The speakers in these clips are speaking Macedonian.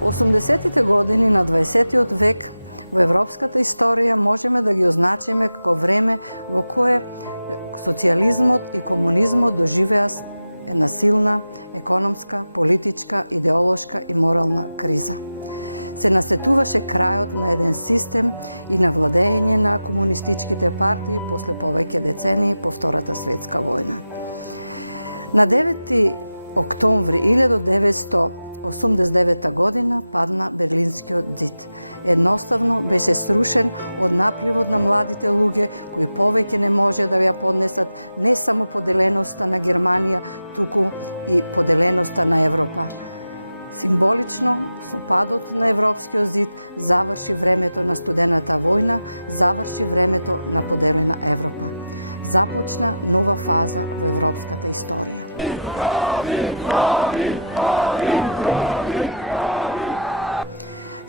80-тите години на 20-тиот век во европската историја можеме да ги означиме како време во кое социјализмот и комунизмот доживеа една силна економска, политичка, идеолошка и морална криза. Се насетуваше крајот на еден систем и на владење на комунистичките партии после повеќе децении по Втората светска војна. На 9 октомври 1989 година падна Берлинскиот ѕид. Едноставно беше срушен од напливот на младите луѓе кои повеќе не може да ја поднесат не само поделеноста на Германија, туку и поделеноста на Европа. Символично, со падот на Европскиот ЗИД заврши времето на студената војна, заврши времето на поделена Европа. Започна нова фаза во европската историја.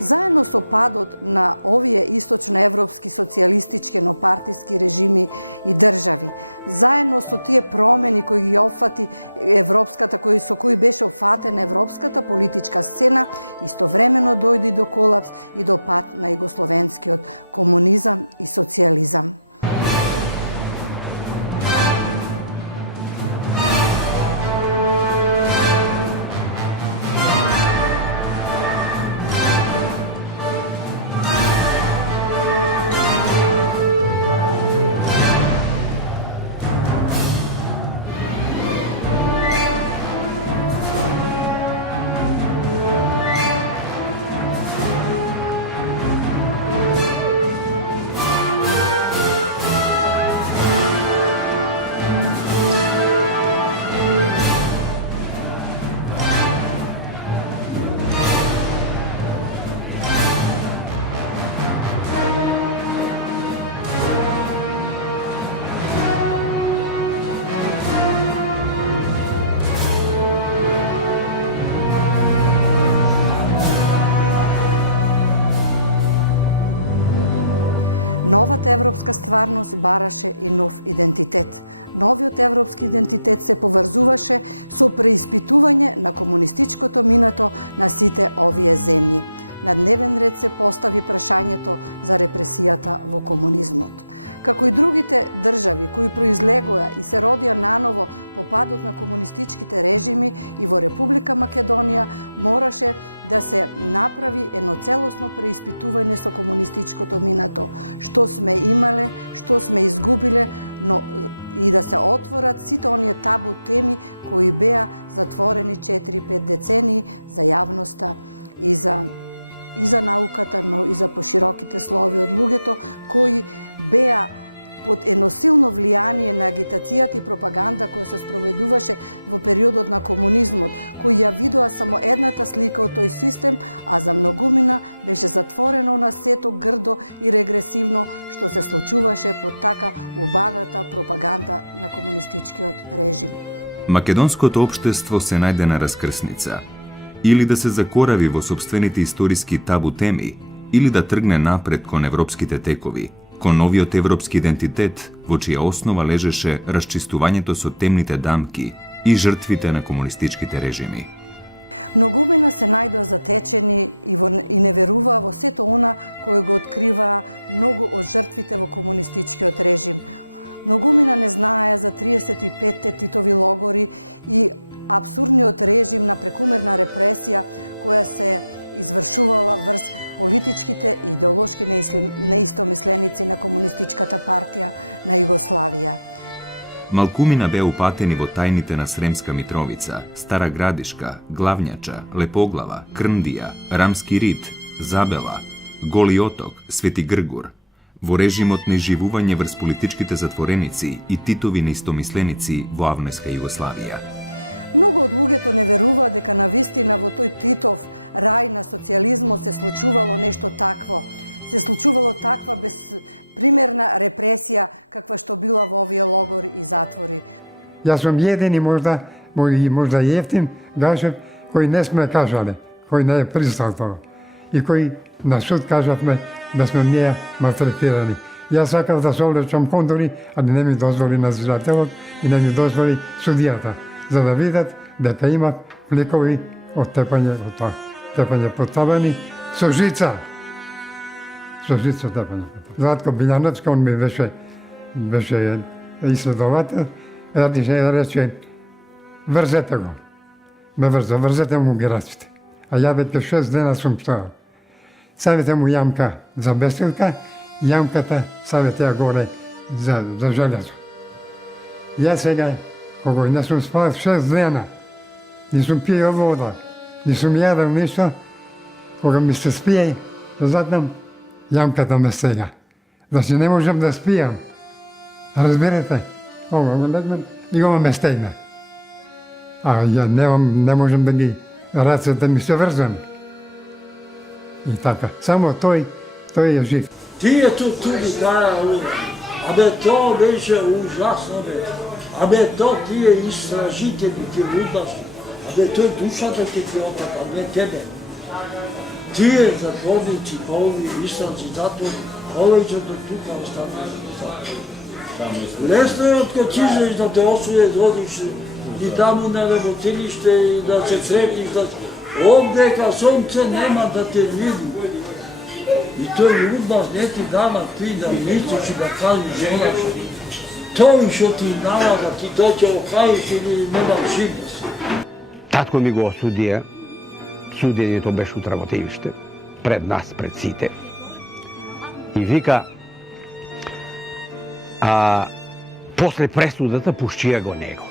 Заедно со падот на овие источноевропски социјалистички еднопартиски режими и држави, заедно со тие промени кои ги опфати европската, со кои беше опфатена европската политичка сцена, истовремено дојде до колапс и до пад на југословенскиот комунизам и социјализам. Новата европска стварност бараше и нов идентитет. Новиот европски идентитет се поврзуваше со преиспитување на комунистичкото минато на сите овие земји. На дневен ред се постави прашањето за репресијата во комунизмот. Како и другите држави кои произлегоа и се родија наново по падот на комунистичките режими, и во Република Македонија мораше да се направи едно целосно преиспитување со комунистичкото минато, што сме имале, што сме изгубиле, но и да се отворат сите оние табу теми кои беа затворени 4-5 децении за јавноста и за науката, но и за пошироките слови од луѓето кои беа под едно силно влијание на агитацијата и пропаганда која се спроведуваше во периодот на комунизмот, кои ја видоа само едната слика од тој систем, а за многумина беше затворено на сето грдо и регресивно што се случуваше под така убавата пропаганда на комунистичкиот режим. Македонското општество се најде на раскрсница. Или да се закорави во собствените историски табу теми, или да тргне напред кон европските текови, кон новиот европски идентитет, во чија основа лежеше расчистувањето со темните дамки и жртвите на комунистичките режими. Многумина се најдоа затечени и не веруваа во сето она кое го откриваа многу од жртвите во комунистичкиот режим. Многумина не знаеа за 35-те Титови логори и апсурдниот режим на прекумерна репресија која се извршувала врз политичките и идеолошки неистомисленици на Комунистичката партија на Југославија. Малкумина беа упатени во тајните на Сремска Митровица, Стара Градишка, Главњача, Лепоглава, Крндија, Рамски Рит, Забела, Голи Оток, Свети Гргур, во режимот на изживување врз политичките затвореници и Титови неистомисленици во авнеска Југославија. Многу од луѓето не веруваа дека навистина во тој Титов рај на социјализмот се случувало нешто такво. Се случувало таква безпримерна репресија каква што била во овие логори и затвори. Јас сум едини можда ефтин гашев кој не сме кажале, кој не е пристал тоа. И кој на суд кажавме да сме ние малтретирани. Јас сакав да се облечам кондори, а не ми дозволи надзирателот и не ми дозволи судијата, за да видат дека имат фликови оттепање од тоа. тепање потабани со жица. Со жица тепање. Златко Билјановски, он ми беше исследовател, рече, врзете го. Ме врзете му гераците. А ја веќе 6 дена сум стоял. Ставите му јамка за бесилка, јамката ставите ја горе за железо. Ја сега, кога не сум спал 6 дена, не сум пиел вода, не сум јадел ништо, кога ми се спие, затам јамката ме стега. Значи не можам да спијам. Разбирате? Ова го легнем и ова ме стегне. А ја не можам да ги рацете ми се врзани. И така. Само тој е жив. Тие тут тая абе то беше ужасно бе. Абе то тие истражители, тие лудаши. Абе тој душата ќе ти опата, а не тебе. Тие затворници, полови, истранци, затвор, повеќето тука останали. Лесно е откад излезеш да те осуде, водиш и таму на работилиште и да се сретниш, овдека сонце нема да те види. И тој удбаш не ти дава ти да мислиш и да кажеш одаш. Тој што ти дава да ти доќе окаиш или нема живност. Татко ми го осудија, судењето беше от работилиште, пред нас, пред сите. И вика, после пресудата пушчија го него.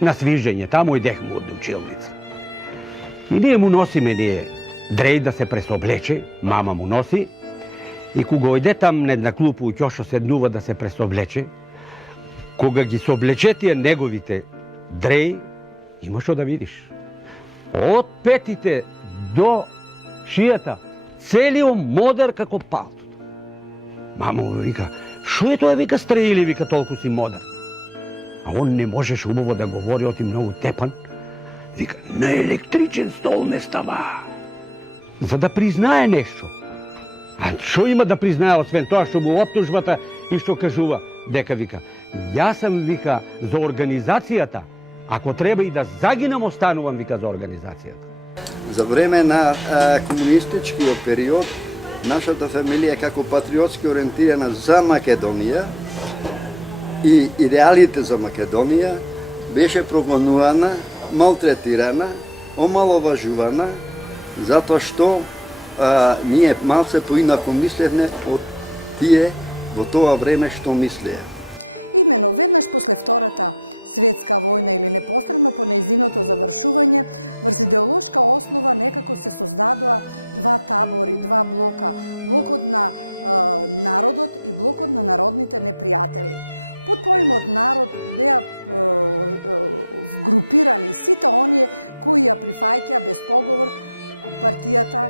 На свижење, таму идехме од училница. И ние му носиме дреј да се пресоблече, мама му носи, и кога иде там на една клупа у ќошо седнува да се пресоблече, кога ги соблече тие неговите дреј, има што да видиш. Од петите до шијата, целиот модер како палтото. Мама му вика, шо е тоа, вика, стреили, вика, толку си модер. А он не можеш убаво да говори, оти многу тепан. Вика, на електричен стол ме става. За да признае нешто. А што има да признае, освен тоа што му оптужбата и што кажува? Дека, вика, јас сам, вика, за организацијата. Ако треба и да загинам, останувам, вика, за организацијата. За време на комунистичкиот период, нашата фамилија како патриотски ориентирана за Македонија и идеалите за Македонија беше прогонувана, малтретирана, омаловажувана, затоа што ние малце поинако мислевме од тие во тоа време што мислеа. Имено веднаш после Втората светска војна или непосредно по нејзиното завршување, врз идеолошка основа некако се создадоа два табори, два блока. Блокот на народот и блокот на народните непријатели. Под поимот народ беа вгрупирани сите оние кои ја прифаќаа без поговор партијата,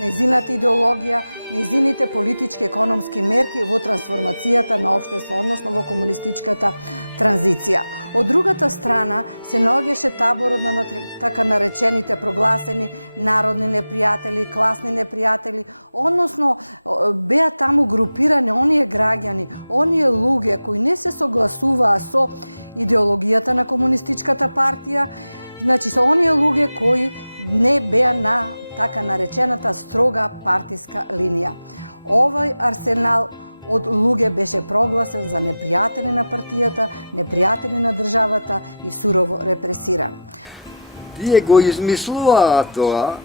нејзината идеологија, нејзините политички економски мерки во трансформацијата на општество, односно во комунистичката транзиција. Од другата страна се наоѓаше таборот на така наречените прогласени народни непријатели, класни непријатели, односно беа таму групирани оние граѓани, оние луѓе кои не се согласуваа со идеологијата на комунистичката партија, значи со оние луѓе кои не беа на така наречената строга партиска линија. Овој арсенал од луѓе беше прогласен за непријатели на партијата, непријатели на државата и сурово репресиран. Тие го измислуваа тоа,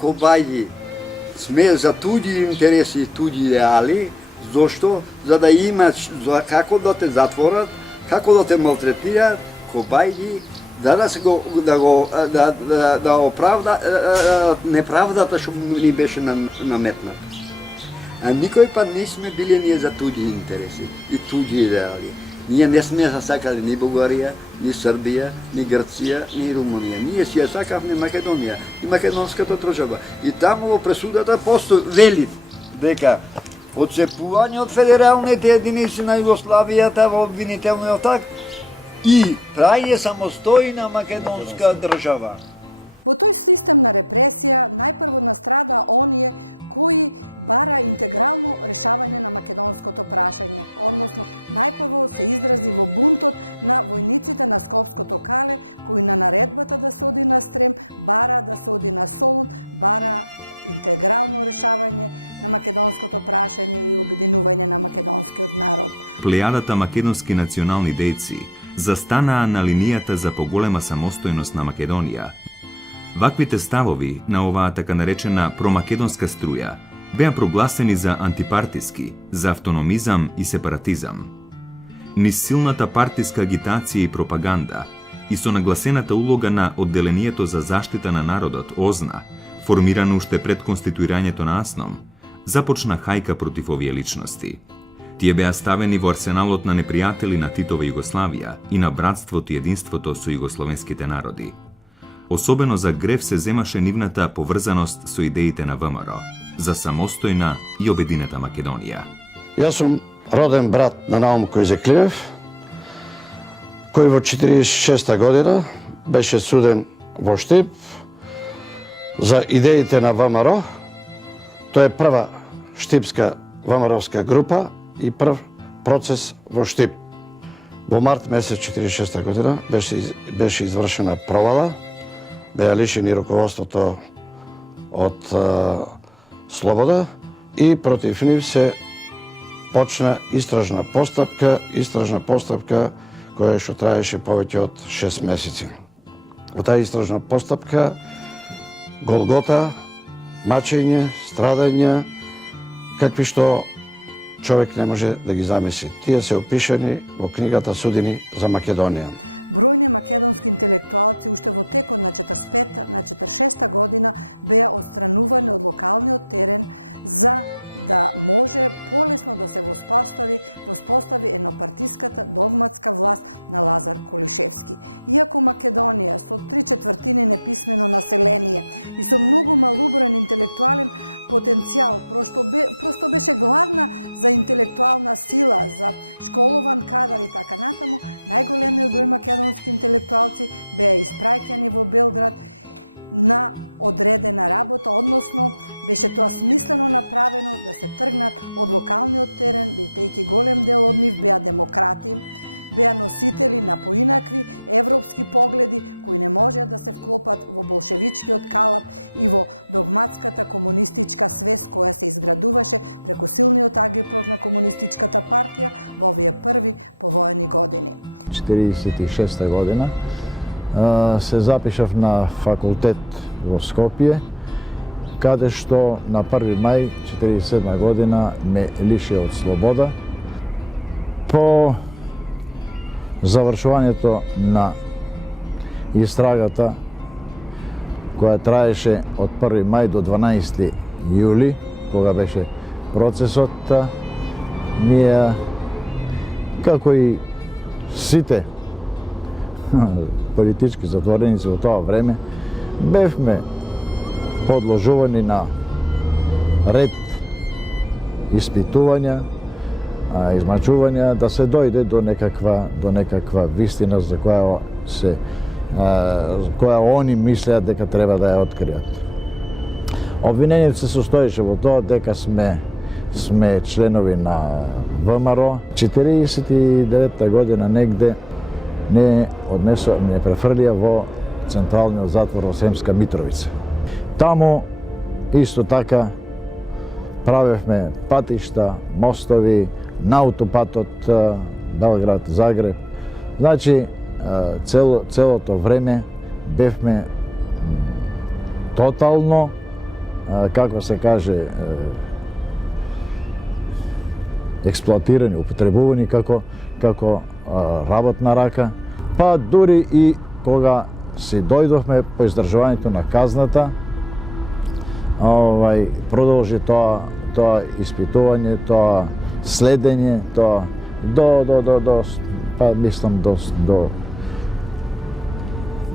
кобаји сме за туѓи интереси и туѓи идеали, зошто? За да имат како да те затворат, како да те малтретираат, кобаји да оправда неправдата што ни беше наметната. А никој пат не сме били ние за туѓи интереси и туѓи идеали. Ние не сме сакали ни Бугарија, ни Србија, ни Грција, ни Румунија. Ние си ја сакавме Македонија и македонската држава. И таму во пресудата постои вели дека одцепување од федералните единици на Југославијата во обвинителниот акт и праје самостојна македонска држава. Во тој систем на репресија најпрво настрада оние кој бара интегрално решавање на македонското прашање, односно најпрво се изрази во бунтот на војниците на Скопското кале, кои на наредбата да се оди на Стрем бара да се оди на Солун, бара интегрално решавање на македонското прашање и обединување на македонскиот народ. Плејадата македонски национални дејци застанаа на линијата за поголема самостојност на Македонија. Ваквите ставови на оваа така наречена промакедонска струја беа прогласени за антипартиски, за автономизам и сепаратизам. Низ силната партиска агитација и пропаганда и со нагласената улога на одделението за заштита на народот ОЗНА, формирано уште пред конституирањето на АСНОМ, започна хајка против овие личности. Тие беа ставени во арсеналот на непријатели на Титова Југославија и на братството и единството со југословенските народи. Особено за грев се земаше нивната поврзаност со идеите на ВМРО, за самостојна и обединета Македонија. Јас сум роден брат на Наум Којзеклиев, кој во 46 година беше суден во Штип за идеите на ВМРО. Тоа е прва штипска ВМРО-вска група и прв процес во Штип. Во март месец 46 година беше извршена провала, беа лишени руководството од слобода и против нив се почна истражна постапка која што траеше повеќе од 6 месеци. Во таа истражна постапка голгота, мачење, страдања, какви што човек не може да ги замисли. Тие се опишани во книгата Судени за Македонија. Бројни македонски интелектуалци уште во текот на 46-та година беа отстранувани од локалниот терен за да може полесно да се воспостави еднопартиската догматска власт на Лазар Колишевски. Иако Македонија со 3/4 неписмено население и со многу малуброен интелектуален потенцијал, просто беше гладна за интелектуална сила, за школован кадар и така натаму, најголемиот број македонски интелектуалци беа испраќани во Белград на одредена работа, односно беше тоа смислено направено да се тргнат од локалниот терен, бидејќи голем дел од нив беа демократи, беа носители на поинакви европски погледи кои не можеа да се вклопат во болшевичкиот калап и во догматската комунистичка свест која се изградуваше преку силниот агитпрот на комунистичката партија во овие први повоени години. 46 година се запишав на факултет во Скопје, каде што на 1. мај 47 година ме лише од слобода. По завршувањето на истрагата, која траеше од 1. мај до 12. јули, кога беше процесот, ние, како и сите политички затвореници во тоа време, бевме подложувани на ред испитувања, измачувања, да се дојде до некаква вистина за која они мислеат дека треба да ја откријат. Обвинението се состоеше во тоа дека сме членови на ВМРО. 49 година негде не префрлија во централниот затвор во Сремска Митровица. Таму исто така правевме патишта, мостови, на аутопатот Белград-Загреб. Значи, целото време бевме тотално, како се каже, експлоатирани, употребувани како работна рака. Па дури и кога си дојдовме по издржувањето на казната, продолжи тоа испитување, тоа следење, тоа па мислам до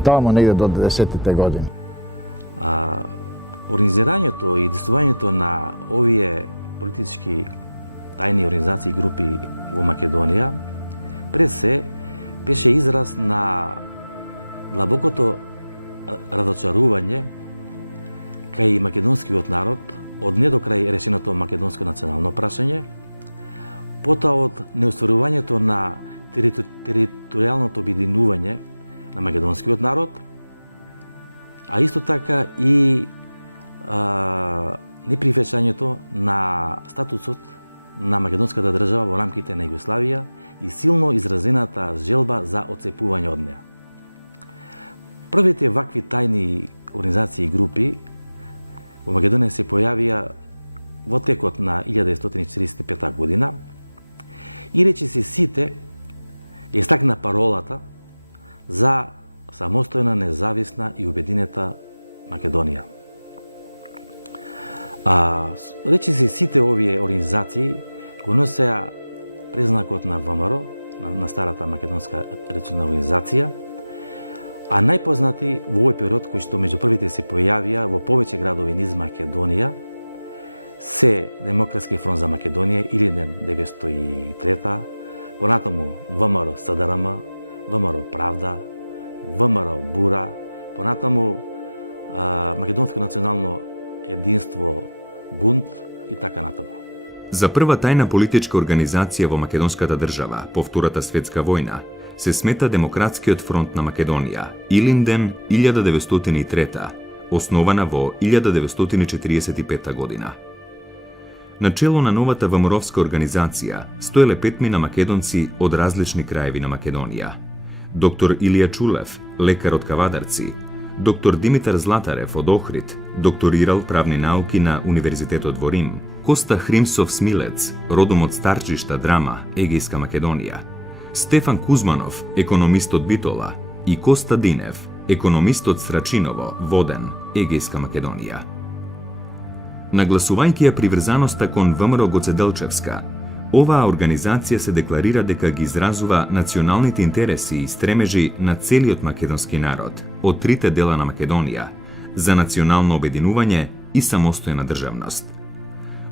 таму негде до 10-те години. Организирањето и действувањето на овие политички тајни организации и групи во Македонија пред се беше израз на длабокото разочарување кај македонскиот народ од не до крај решеното македонско национално прашање, потоа од неостварувањето на територијалното обединување на македонскиот народ, а исто така и неприфаќањето на статусот на македонската држава во рамките на Југославија и силно изразената желба за отцепување од неа. Првите вакви тајни организации и групи во Македонија се појавија во текот на 1945 година и речиси сите ја стакна паролата за самостојна, независна и обединета Македонија. Речиси сите овие организации го носеа презнакот на ВМРО, на старата македонска регионална организација, а најпознати во овој период кој што меѓу првите се појавија во повеќе градови низ Македонија се Демократски фронт за Македонија или 903, понатаму ВМРО СДРМ, ВМРО Правда, ВМРО Бура, понатаму Македонско национално единство Бунт и така натаму. За прва тајна политичка организација во македонската држава по Втората светска војна се смета Демократскиот фронт на Македонија, Илинден 1903, основана во 1945 година. Начело на новата ВМРО-вска организација стоеле 5 македонци од различни краеви на Македонија. Доктор Илија Чулев, лекар од Кавадарци, доктор Димитар Златарев од Охрид, докторирал правни науки на Универзитетот во Рим, Коста Хримсов Смилец, родом од Старчишта, Драма, Егејска Македонија, Стефан Кузманов, економист од Битола, и Коста Динев, економист од Страчиново, Воден, Егејска Македонија. Нагласувајќи ја приврзаноста кон ВМРО Гоцеделчевска, оваа организација се декларира дека ги изразува националните интереси и стремежи на целиот македонски народ од трите дела на Македонија за национално обединување и самостојна државност.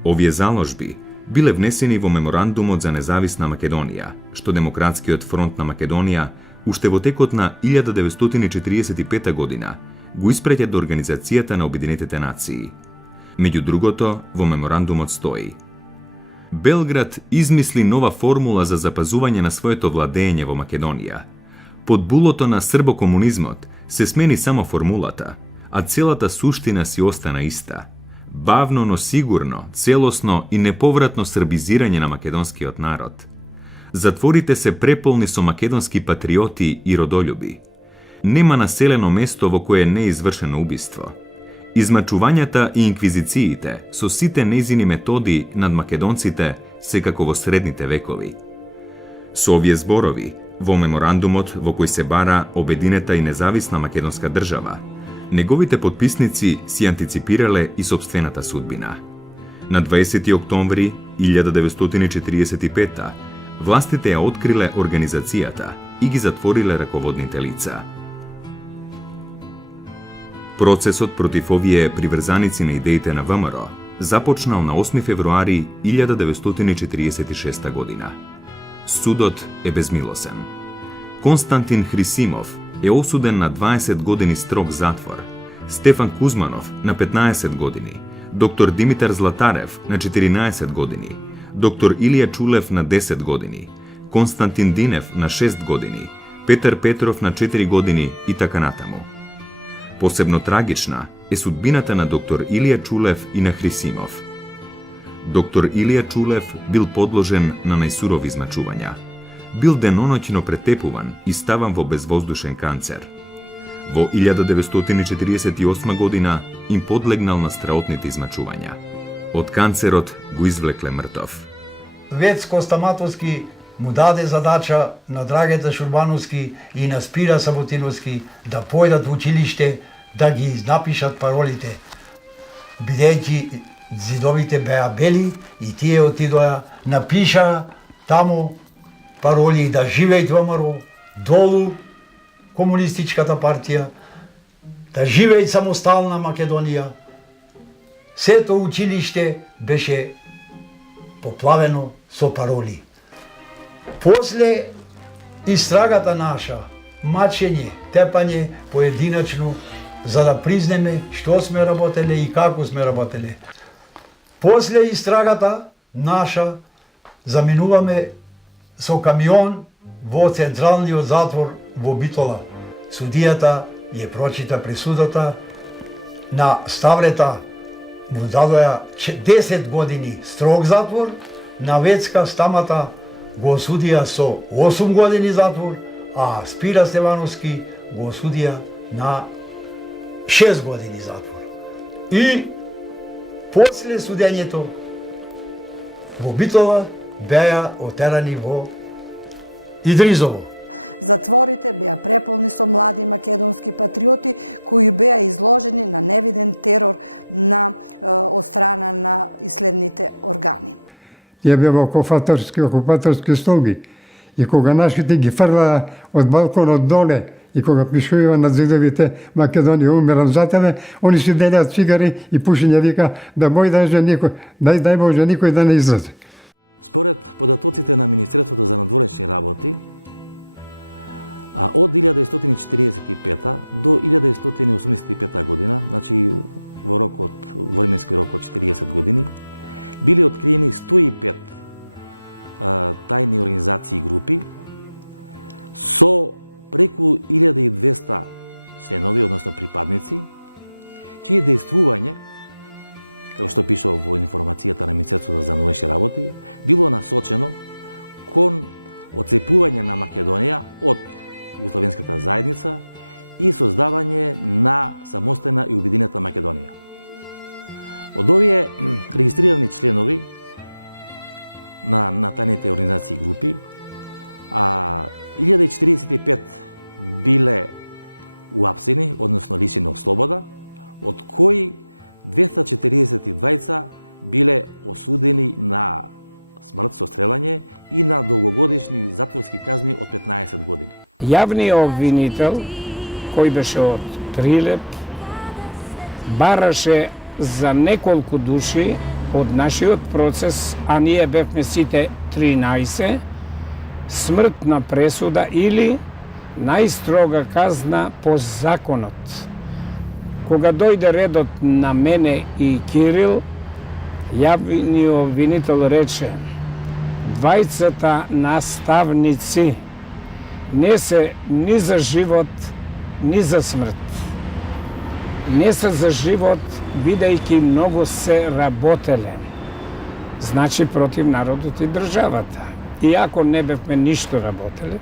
Овие заложби биле внесени во меморандумот за независна Македонија, што Демократскиот фронт на Македонија уште во текот на 1945 година го испреќа до Организацијата на Обединетите нации. Меѓу другото, во меморандумот стои: Белград измисли нова формула за запазување на своето владење во Македонија. Под булото на србокомунизмот се смени само формулата, а целата суштина си остана иста. Бавно, но сигурно, целосно и неповратно србизирање на македонскиот народ. Затворите се преполни со македонски патриоти и родолюби. Нема населено место во кое не е извршено убиство. Измачувањата и инквизициите со сите нејзини методи над македонците се како во средните векови. Со овие зборови, во меморандумот во кој се бара обединета и независна македонска држава, неговите подписници си антиципирале и сопствената судбина. На 20 октомври 1945 властите ја откриле организацијата и ги затвориле раководните лица. Процесот против овие приврзаници на идеите на ВМРО започнал на 8 февруари 1946 година. Судот е безмилосен. Константин Хрисимов е осуден на 20 години строг затвор, Стефан Кузманов на 15 години, доктор Димитар Златарев на 14 години, доктор Илија Чулев на 10 години, Константин Динев на 6 години, Петар Петров на 4 години и така натаму. Посебно трагична е судбината на доктор Илија Чулев и на Хрисимов. Доктор Илија Чулев бил подложен на најсурови измачувања. Бил деноноќно претепуван и ставан во безвоздушен канцер. Во 1948 година им подлегнал на страотните измачувања. Од канцерот го извлекле мртов. Вецко Стаматовски му даде задача на Драгета Шурбановски и на Спира Саботиновски да појдат во училиште да ги напишат паролите. Бидејќи зидовите беа бели и тие отидоа, напиша таму пароли да живеј ВМРО, долу Комунистичката партија, да живеј самостална Македонија. Сето училиште беше поплавено со пароли. После истрагата наша, мачење, тепање поединачно, за да признеме што сме работеле и како сме работеле. После истрагата наша заминуваме со камион во централниот затвор во Битола. Судијата ја прочита присудата, на Ставрета му дадоја 10 години строг затвор, на Вецка Стамата го осудија со 8 години затвор, а Спира Стевановски го осудија на 6 години затвор. И после судењето во Битола беа отерани во Идризово. Затворите беа преполни со млади македонски патриоти кои беа изложени на невиден терор од страна на исследните органи. Тие беа окупаторски слуги. И кога нашите ги фрлаа од балконот доле, и кога пишуваја на зидовите Македонија умирам за тебе, они си делеат цигари и пушење, вика да дај Боже никој да не излезе. Според податоците на Министерството за надворешни работи, од 1945 до 1985 година, значи во временски рок од 40 години, били откриени 105 тајни организации и групи со преку 1200 членови, односно припадници, чие дејствување, како што пишува во информацијата на Министерството за внешни работи, било насочено кон оцепување на Македонија од Југословенската заедница и создавање на самостојна и обединета Македонија. Од овие регистрирани членови на тајните организации и групи, 1045 биле уапсени, односно лишени од слобода, од кои 242 биле осудени на смрт со стрелање и на долгогодишни затворски казни од 15 години. Јавниот обвинител, кој беше од Прилеп, бараше за неколку души од нашиот процес, а ние бевме сите 13, смртна пресуда или најстрога казна по законот. Кога дојде редот на мене и Кирил, јавниот обвинител рече: двајцата наставници не се ни за живот, ни за смрт. Не се за живот, бидејќи многу се работеле. Значи против народот и државата. Иако не бевме ништо работеле,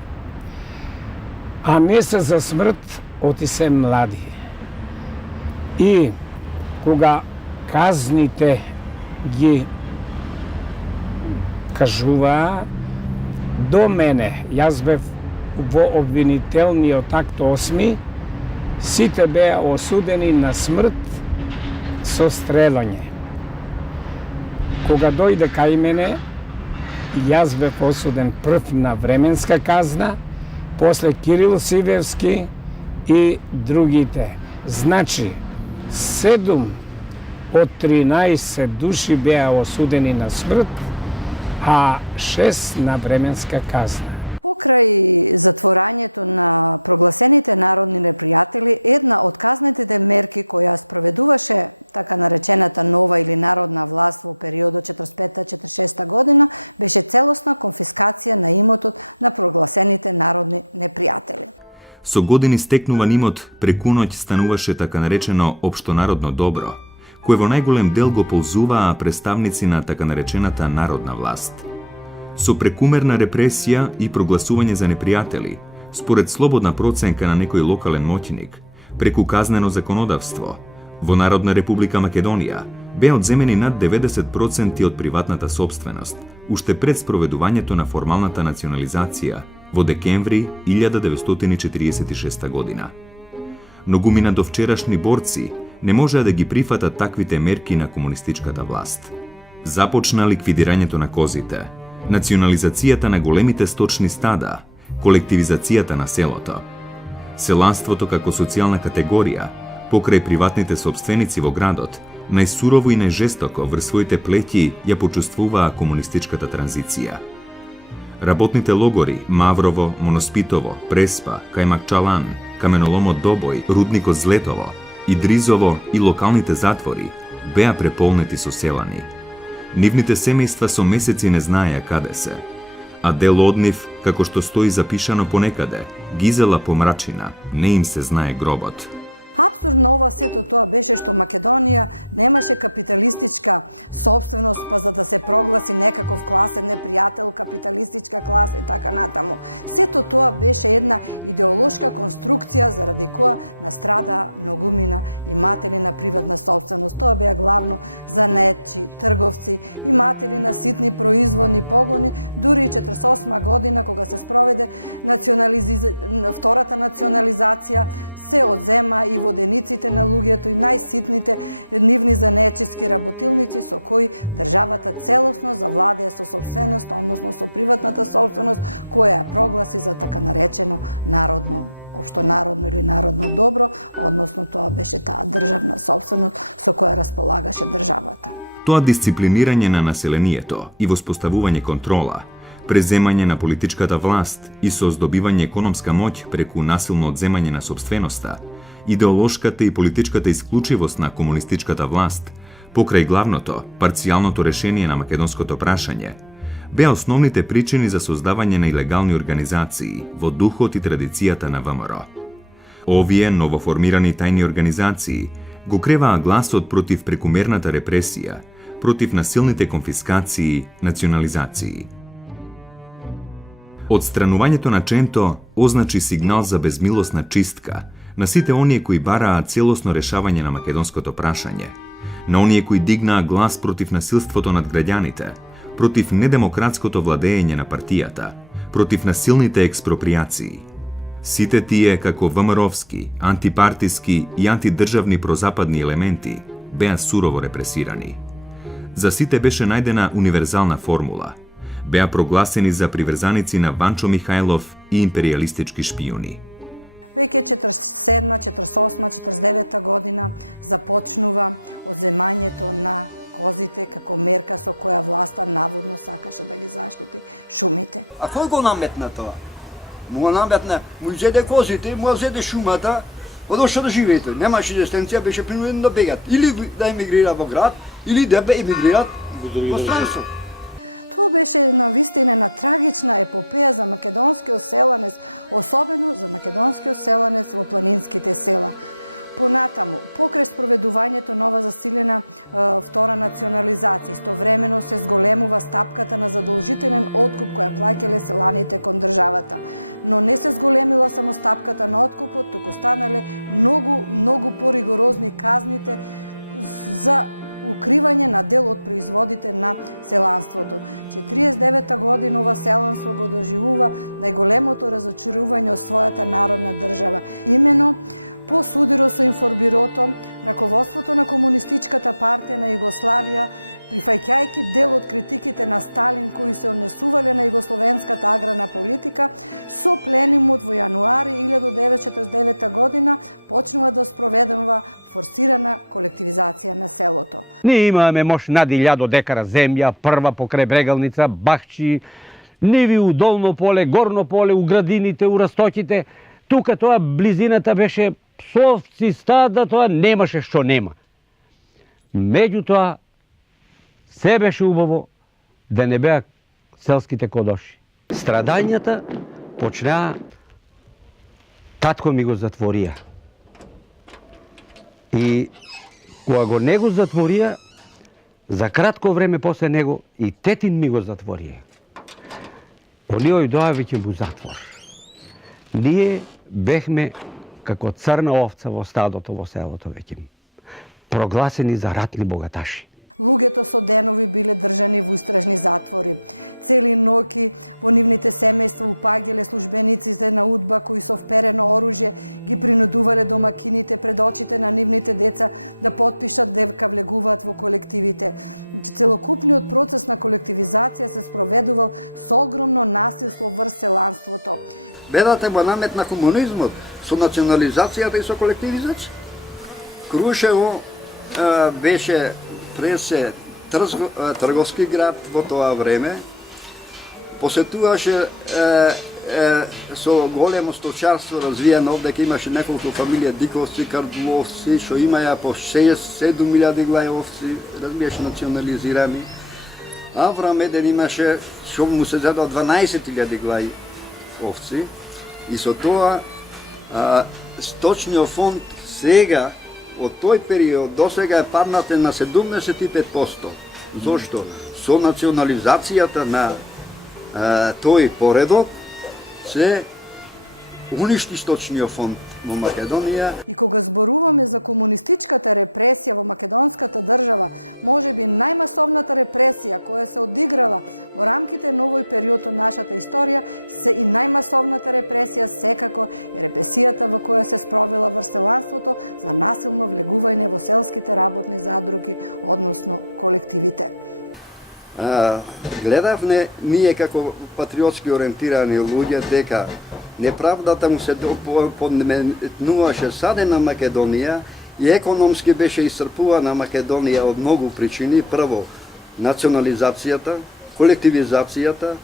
а не се за смрт, оти се млади. И кога казните ги кажуваа до мене, јас бев во обвинителниот акт 8, сите беа осудени на смрт со стрелање. Кога дојде кај мене, јас бев осуден прв на временска казна, после Кирил Сивевски и другите. Значи, 7 од 13 души беа осудени на смрт, а 6 на временска казна. Покрај затворањето на прогласените народни непријатели, една од казнетите мерки која спроведуваше така наречената нова или народна власт во периодот 45-46 година беше целосна конфискација на имотот на прогласените народни непријатели. Со години стекнуван имот преку ноќ стануваше така наречено општонародно добро, кое во најголем дел го ползуваа представници на така наречената народна власт. Со прекумерна репресија и прогласување за непријатели, според слободна проценка на некој локален моќник, преку казнено законодавство, во Народна република Македонија беа одземени над 90% од приватната собственост, уште пред спроведувањето на формалната национализација во декември 1946 година. Многумина до вчерашни борци не можеа да ги прифатат таквите мерки на комунистичката власт. Започна ликвидирањето на козите, национализацијата на големите сточни стада, колективизацијата на селото. Селанството како социјална категорија, покрај приватните собственици во градот, најсурово и најжестоко врз своите плеќи ја почувствуваа комунистичката транзиција. Работните логори Маврово, Моноспитово, Преспа, Кајмакчалан, Каменоломот Добој, Рудникот Злетово, Идризово и локалните затвори беа преполнети со селани. Нивните семејства со месеци не знаеја каде се, а дел од нив, како што стои запишано понекаде, гизела помрачина, не им се знае гробот. Апсурдно ова сето тоа беше што Македонија немаше капиталистичка собственост, па за да се прогласи некаков класен непријател, капиталистичка класа и така натаму. Сето тоа беше една идеолошка конструкција заради која настрада многумина иматели на приватна собственост. Тоа беа главно занаетчи, трговци, иматели на ситни производни погони, дури и 48 година кога се спроведе втората национализација, се одзема и водениците на луѓето и најситните нивни занаетчиски работилници со кои државата целосно завладее со собственост, односно со приватната собственост, која ја прогласи за така наречено народно, општонародно или народно добро, односно тоа беше таа државна собственост со која располагаше државата. Тоа дисциплинирање на населението и воспоставување контрола, преземање на политичката власт и создобивање економска моќ преку насилно одземање на собственоста, идеолошката и политичката исклучивост на комунистичката власт, покрај главното, парцијалното решение на македонското прашање, беа основните причини за создавање на илегални организации во духот и традицијата на ВМРО. Овие новоформирани тајни организации го креваа гласот против прекумерната репресија, против насилните конфискации, национализации. Отстранувањето на Ченто означи сигнал за безмилосна чистка на сите оние кои бараа целосно решавање на македонското прашање, на оние кои дигнаа глас против насилството над граѓаните, против недемократското владење на партијата, против насилните експроприации. Сите тие, како ВМРО-вски, антипартиски и антидржавни прозападни елементи, беа сурово репресирани. За сите беше најдена универзална формула. Беа прогласени за приврзаници на Ванчо Михајлов и империјалистички шпијуни. Веќе 47, 48, 49 година започнува одземањето на козите како мерка со која власта наводно сакаше да ги заштити шумите. А кој го наметна тоа? Му го наметна, му зеде козите, му зеде шумата, одошо да живеете. Немаше дестенција, беше принуден да бегат. Или да емигрира во град, или да емигрират во странство. Тоа беше една вистинена трагична епопеја за македонскиот селанец, особено за македонскиот селанец во планинските села. Понатаму, покрај спроведувањето нова засилена втора национализација, истовремено се зголемува стапката на задолжителен откуп која плаќале селаните кон државата. Но не се зголемила само стапката на откупот, туку станале многу поригорозни казните за укривање на дел од производите на селанството. 49 година ова селанство го доживува најголемото разочарување од својата народна држава. Имено по судиро со информбирото, раководството на Комунистичката партија на Југославија, прифаќајќи дел од критиките на Сталин кои се однесувале на југословенската аграрна политика, со пленумот во јануари 1949 година почнува да спроведува форсирана колективизација на селото. Ние имаме мош над 1000 декара земја, прва покрај Брегалница, Бахчи, ниви у Долно поле, Горно поле, у градините, у растоките. Тука тоа близината беше псовци, стада, тоа немаше што нема. Меѓутоа, се беше убаво да не беа селските кодоши. Страдањата почнаа, татко ми го затворија. И кога го не го затворија, за кратко време после него и тетин ми го затворија. Оние доа веќе во затвор. Ние бехме како црна овца во стадото во селото веќе, прогласени за ратни богаташи. Луѓето со денови биле држани во истражни затвори. Цели ноќи во нивните семејства упаѓале службениците на УДБА кои со вперено оружје ги принудувале домакините пред очите на нивните деца да потпишат дека влегуваат во колективите. Целокупниот процес на колективизација се спроведувал со огромно насилство врз селанството. Бедата го наметна комунизмот со национализацијата и со колективизација. Крушево беше пресе трговски град во тоа време. Посетуваше со големо сточарство развиено, дека имаше неколку фамилија диковци, кардловци, што имаја по 6-7 илјади глајовци, разбираш, национализирани. Авраам еден имаше, што му се дадо 12.000 глави овци и со тоа сточниот фонд сега, од тој период до сега е паднатен на 75%. Зошто? Со национализацијата на тој поредок се уништи сточниот фонд во Македонија. И кога зборуваме за комунистичката репресија во македонската држава, можеби најмасовната репресија која се одиграла во рамките на овој период од нашата историја, се и најмасовната репресија секако е репресијата во која се спровела врселанството за насилно влегување во селските работни задруги, односно колективите. Гледавме ние како патриотски ориентирани луѓе дека неправдата му се подметнуваше саде на Македонија и економски беше исцрпувана Македонија од многу причини. Прво, национализацијата, колективизацијата,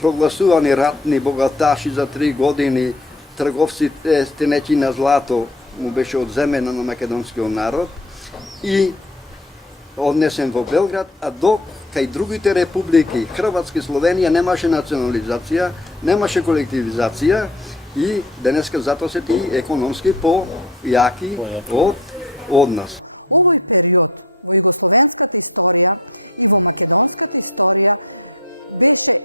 прогласувани ратни богаташи за 3 години, трговците стенеќи на злато му беше одземено на македонскиот народ и однесен во Белград, а до кај другите републики, Хрватска и Словенија, немаше национализација, немаше колективизација и денеска затоа се ти економски појаки од нас. Овој период во југословенската историја и во македонската историја беше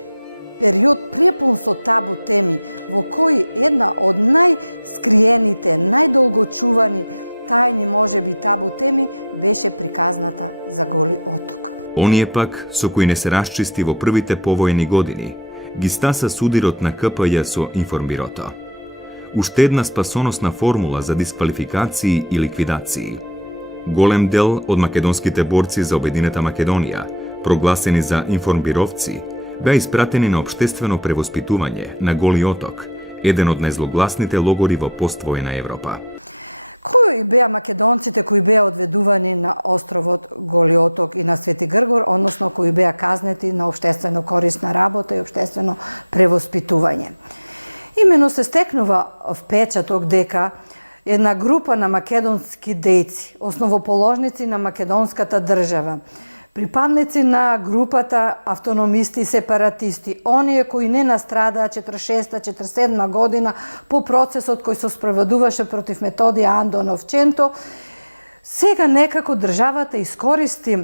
период препун со табу теми, во кој една од најскриените, најдолгочувани тајни можеби табу теми беше приказната за Голи Оток. Оние пак, со кои не се расчисти во првите повојни години, ги стаса судирот на КПЈ со информбирото. Уште една спасоносна формула за дисквалификации и ликвидации. Голем дел од македонските борци за обединета Македонија, прогласени за информбировци, беа испратени на општествено превоспитување на Голи Оток, еден од најзлогласните логори во поствоена Европа. Кои беа македонците кои беа одведувани на островот Голи Оток и на Свети Гргор, односно кои беа казнети на општествено корисна работа и општествено превоспитување? Имено се стекнува впечаток дека една група на македонски дејци, основоположници на македонската држава, припадници на групата автономисти и сепаратисти, оние кои не настрадаа 46-47 година по процесот кој се спроведуваше против Методија Андонов Ченто, сега некако државата искористи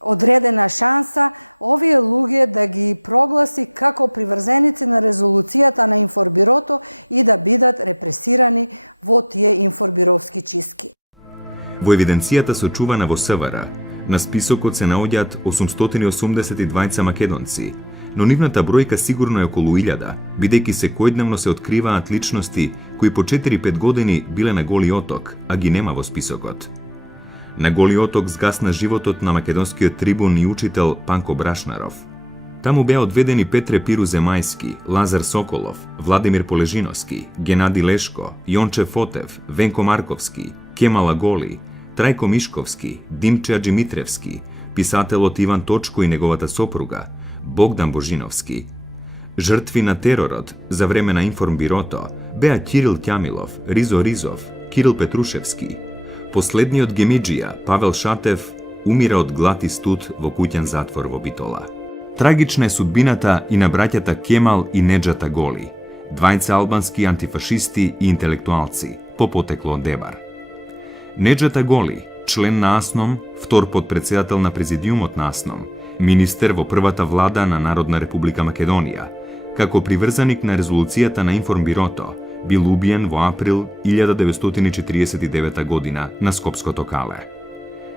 одредена шанса овие луѓе да ги прогласи како приврзеници на резолуцијата на информбирото и да бидат репресирани во тие информбировски чистки. Во евиденцијата сочувана во СВР, на списокот се наоѓаат 882 македонци, но нивната бројка сигурно е околу 1000, бидејќи секојдневно се откриваат личности кои по 4-5 години биле на Голи Оток, а ги нема во списокот. На Голи Оток згасна животот на македонскиот трибун и учител Панко Брашнаров. Таму беа одведени Петре Пиру Земајски, Лазар Соколов, Владимир Полежиновски, Генади Лешко, Јонче Фотев, Венко Марковски, Кемала Голи, Трајко Мишковски, Димче Аджимитревски, писателот Иван Точко и неговата сопруга, Богдан Божиновски. Жртви на теророт за време на информбирото беа Кирил Ќамилов, Ризо Ризов, Кирил Петрушевски. Последниот гемиџија, Павел Шатев, умира од глад и студ во куќен затвор во Битола. Трагична е судбината и на браќата Кемал и Неџата Голи, двајца албански антифашисти и интелектуалци, по потекло од Дебар. Неџата Голи, член на АСНОМ, втор подпредседател на президиумот на АСНОМ, министер во првата влада на Народна република Македонија, како приврзаник на резолуцијата на информбирото, бил убиен во април 1949 година на Скопското Кале.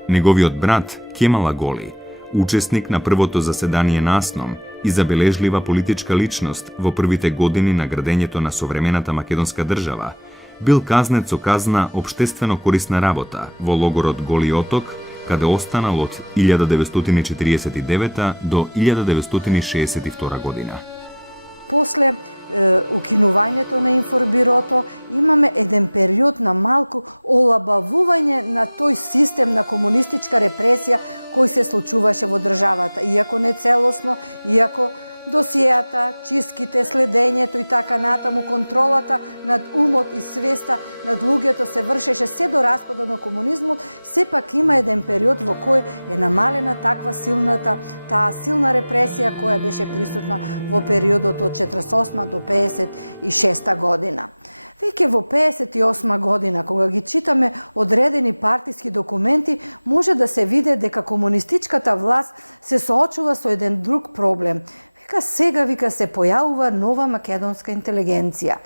Неговиот брат, Кемала Голи, учесник на првото заседание на АСНОМ и забележлива политичка личност во првите години на градењето на современата македонска држава, бил казнет со казна општествено корисна работа во логорот Голи Оток, каде останал од 1949 до 1962 година. После укинувањето на информбирото имаме еден период на малку олабавување на тој систем на комунистичка репресија кој се случуваше во државата, иако не целосно, иако Досијата, чистките, следењето и така натаму, контролата над умот и свеста над луѓето се вршеше се до распадот на комунизмот, сепак има еден период во кој е намалена таа силна репресија која беше присутна во периодот од 48 до 56 година. Веќе во 58 година, кога ги читаме одредени партиски документи, може да се види дека комунистичката власт се соочува со еден друг проблем. Сега се појавува нова македонска интелигенција.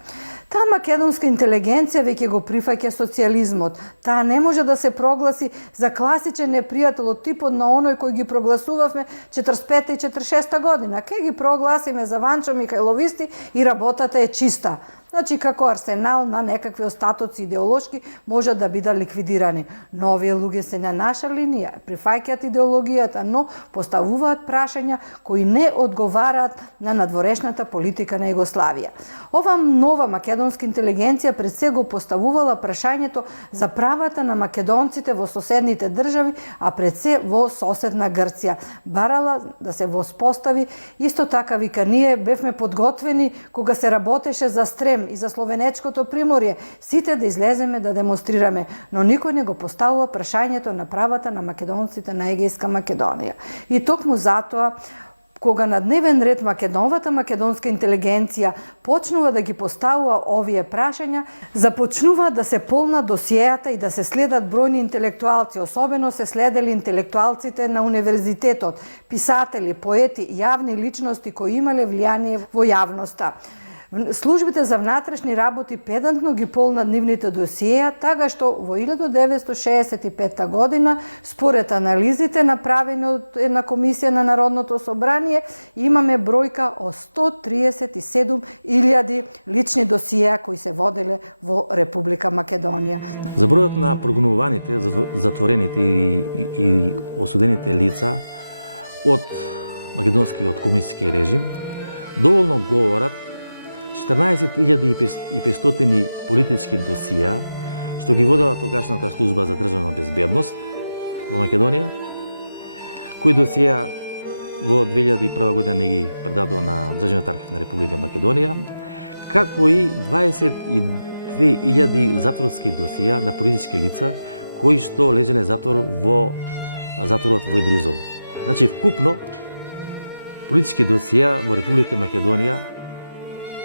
Таа македонска интелигенција веќе го прифаќа социјализмот. Таа не може да се прогласи за класичен непријател од типот на оној кој ги прогласувавме 45 и 46 година. Ке ги прогласиме за Ванчо Михајловисти и работата е чиста. Значи, како арсенал на некакви остатоци идеолошки може да бидат ликвидирани. Но овие луѓе се на наша линија, прифаќаат идеологијата, но поставуваат прашања кои не одговараат на надворешната политика на Југославија. Ова нова македонска интелигенција пред се го поставувала прашањето за правата на македонците во соседните држави, а пред се во соседна Грција. Барала да се воспостави, исто така вика, ние бевме подготвени кога се работеше за Стрем и за Словенечкото приморје, сите да излеземе да демонстрираме, но никој не го поставува прашањето на правата на македонците на Егејска Македонија. И токму затоа, кога на дневен ред новата македонска интелигенција почнува да ги поставува овие прашања, започнува да се полна досиејата и да се следат бројни интелектуалци, особено се следели интелектуалците на универзитетот, писатели, поети, јавни личности кои имале влијание во јавноста. Службите за внатрешни работи педантно ги полнат нивните досиеја, така што во 1965 година, според анализите направени од една комисија на Народното собрание, имаме бројка од 137.000 лични досиеја кои се воделе во Република Македонија. За бројот на прогонуваните, затворените и осудените лица од македонскиот комунистички режим доволно говорат 14.500 политички досија што ги водела тогашната служба за државна безбедност во Македонија, кои досија во 2001 година не ги предадува на Државниот архив на Република Македонија, како и 22.000 затворски досија на политички лица кои што лежеле затвор во затворот во Идризово. Значи, вкупно политички досија во Република Македонија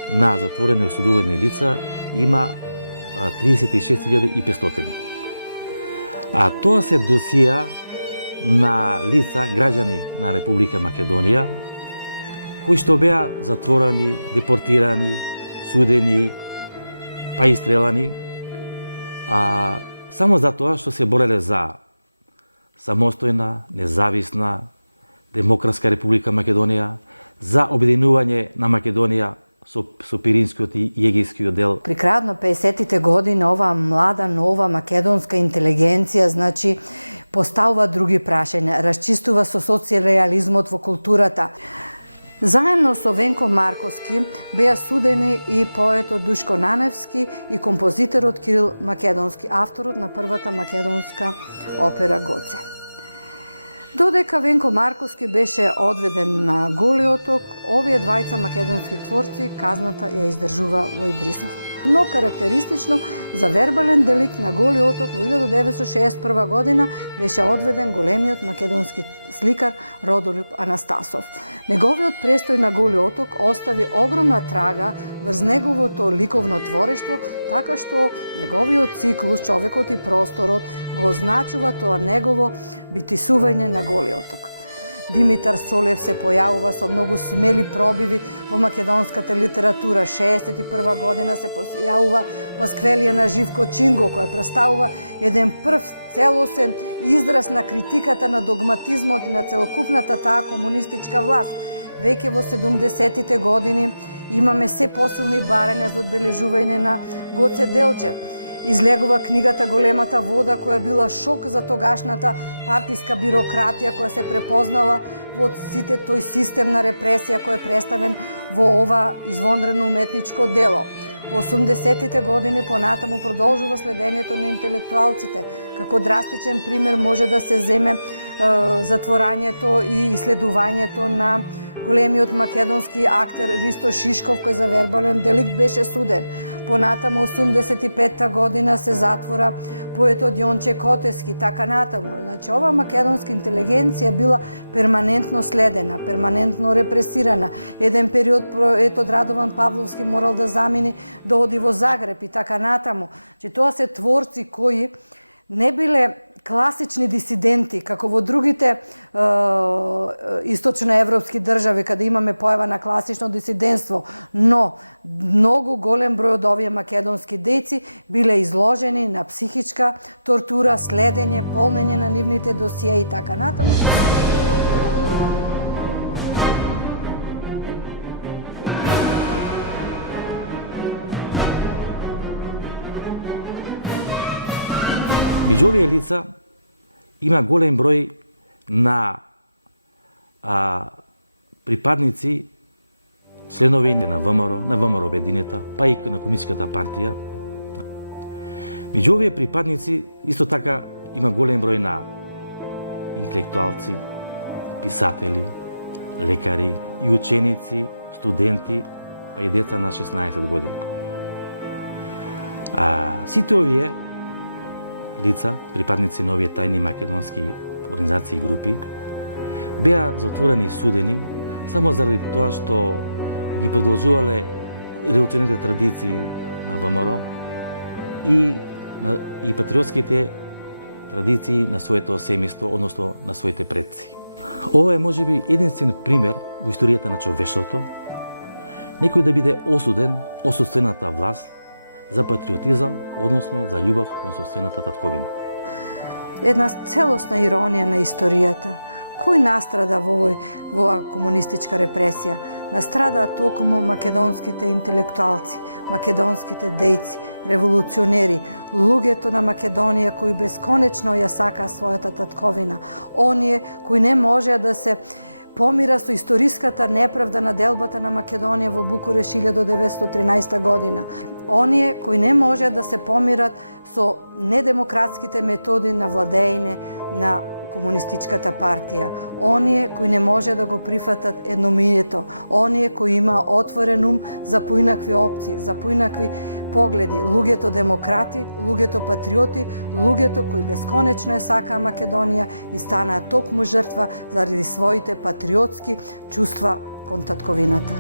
на затворени и осудувани лица има 36.500. А тоа се досија на лица, граѓани на Република Македонија, кои што беа затворени, депортирани, судени, па и стрелани, само за тоа што се бореле за самостојна, независна, демократска Република Македонија, за обединување на Македонија со Пиринскиот и Егејскиот дел. При крајот на 50-тите години оваа млада, нова македонска интелигенција, значи, поставува други прашања, расчистува со социјализмот во културата. Заедно со Венко Марковски беа судени и поетот Душко Наневски и композиторот Кирил Македонски, авторот на првата македонска опера Гоце. Додека Венко Марковски беше одведен на Голи оток, овие двајца македонски творци казната ја издржува во Идрисово. Но карактеристично за вербален деликт на Голи оток во 1961 година беше одведен големиот македонски сликар Родолюб Анастасов. Неговиот престој на Голи оток остави огромна трага врз неговото ликовно творештво, така што неговиот циклус Човекот и просторот го означува тоа негово битисување на Голи оток. Димитар Солев се појавува со многу смели пробиви во македонската литература. 1961 година се појавува Пасквелија на Живко Чинго, која представува еден прв целосен израз на критиката на догматизмот на целокупната таа комунистичка власт. Веќе во 70-тите години имаме се посилни барања за одбележување на Гоце Делчев. Излегува книгата Големата вода, која била шок за тогашната партиска бирократија, која се препознала во сите тој систем на репресија кој е представен во ова извонредно уметничко дело. Во 80-тите години понатаму продолжува следењето на интелектуалците. Како драстичен пример може да се земе затворањето и исследувањето на Големиот македонски актер Ристо Шишков, кој за вербален деликт беше суден. Понатаму 85-та година се затвора поетот Јонче Котески, така натаму. Значи, ова македонска интелигенција била перманентно следена, перманентно репресирана. Еден период поетот Радован Павловски морал да замини, да оди во Загреб и така натаму. Значи, тоа се творци кои не биле класични дисиденти, како во другите источноевропски држави, каде имаме појава на класично дисидентство, но многу голем број од овие македонски дејци биле изложени на психичка тортура, следење, полнење на нивните досие и така натаму. Меѓу овие лица има голем број на припадници, членови на ВМРО Обединета, па и на Комунистичката партија. Меѓу овие припадници исто така има голем број на интелектуалци, писатели, лекари и ученици, студенти, па и деца на 16 години. Сите овие лица, припадници на овие тајни македонски организации и групи, беа затворени и судени само заради тоа што ги продолжувале револуционерните традиции на ВМРО и патриотските традиции на своето семејство, односно на своите предци. Ова е можеби единствен пример во историјата на човештвото некој да биде осуден од собствената власт за патриотизам, односно за љубов кон собствената татковина. Една целосна иронија на историјата. Кој настрада во оваа комунистичка репресија? Настрадаа токму македонските интелектуалци, македонските дејци, револуционери, луѓето на Македонија кои бесконечно ја сакаа својата татковина, оние кои не можеа да се помира со историската неправда на делбата на Македонија во Букуреш 1913 година. Оние кои не можеа да се помират со недемократските методи на владење на Комунистичката партија. Оние кои не може да го прифатат едномијето. Оние кои има отворен ум за поинакви опции, за поинакви погледи. Луѓето демократи, луѓето патриоти, луѓето кои бесконечно е сакаа Македонија и станаа токму жртва заради своите патриотски чувства кон татковината.